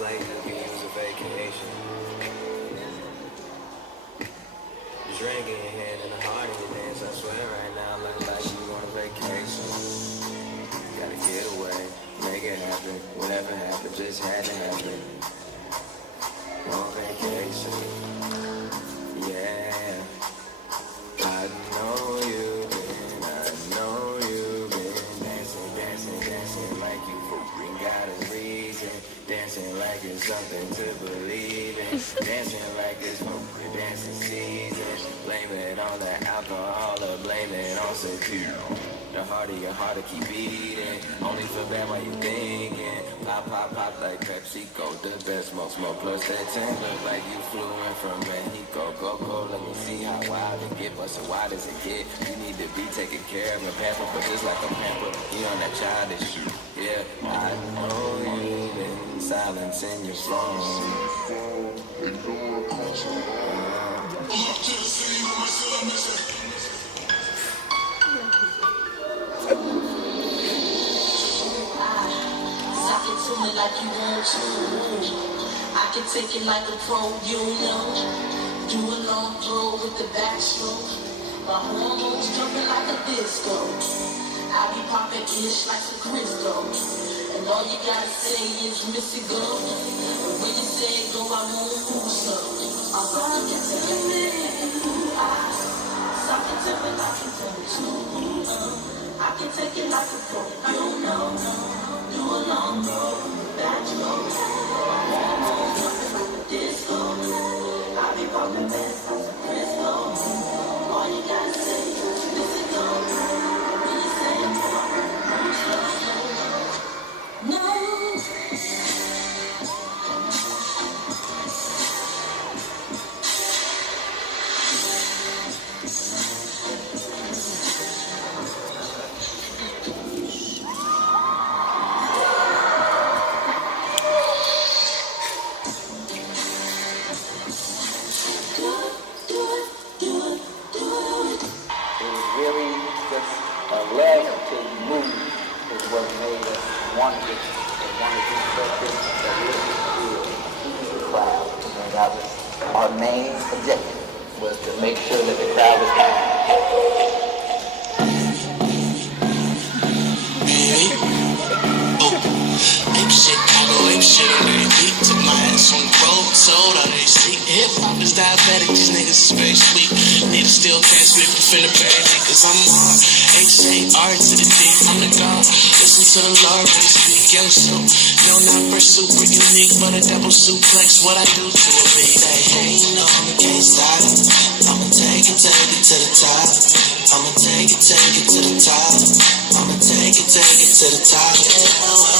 like you can use a vacation. Drink in your hand and a heart in your dance. I swear right now, look like you on a vacation. Gotta get away, make it happen. Whatever happened, just had to happen. On vacation, yeah. I know you've been dancing, dancing, dancing like you freaking got a reason. Dancing like it's something to believe in. Dancing like it's dancing season. Blame it on the alcohol or blame it on security. The harder your heart to keep beating. Only feel bad while you thinking. Pop, pop, pop like PepsiCo. The best smoke plus that 10. Look like you flew in from Mexico. Go, let me see how wild it get. But so why does it get? You need to be taken care of and pampered. But just like a pamper, you on that childish shit. Yeah, I know you've been silencing your phone. To me like you want to. I can take it like a pro, you know. Do a long throw with the backstroke. My hormones jumping like a disco. I be popping ish like some Crisco. And all you gotta say is Missy go. And when you say go, I won't move slow. I'm gonna get to the minute. Something to me like a pro. I can take it like a pro, you know. Do a long road, back road. Hormones jumping like a disco. I be popping best like some Crisco. All you gotta say is Missy go. When you say I'm move slow. No. Our main objective was to make sure that the crowd was happy. Ape shit, I go ape shit on every beat. Took my ass on the road, sold out every street. Hip hop is diabetic, these niggas is very sweet. Need to steal cash with me finna parody, cause I'm hard. H-A-R to the D, I'm the God. Listen to the Lord when he speak, young soup. No, not for super unique, but a double suplex. What I do to a beat, they hating on me, can't stop. I'ma take it to the top. I'ma take it to the top. I'ma take it to the top. Yeah,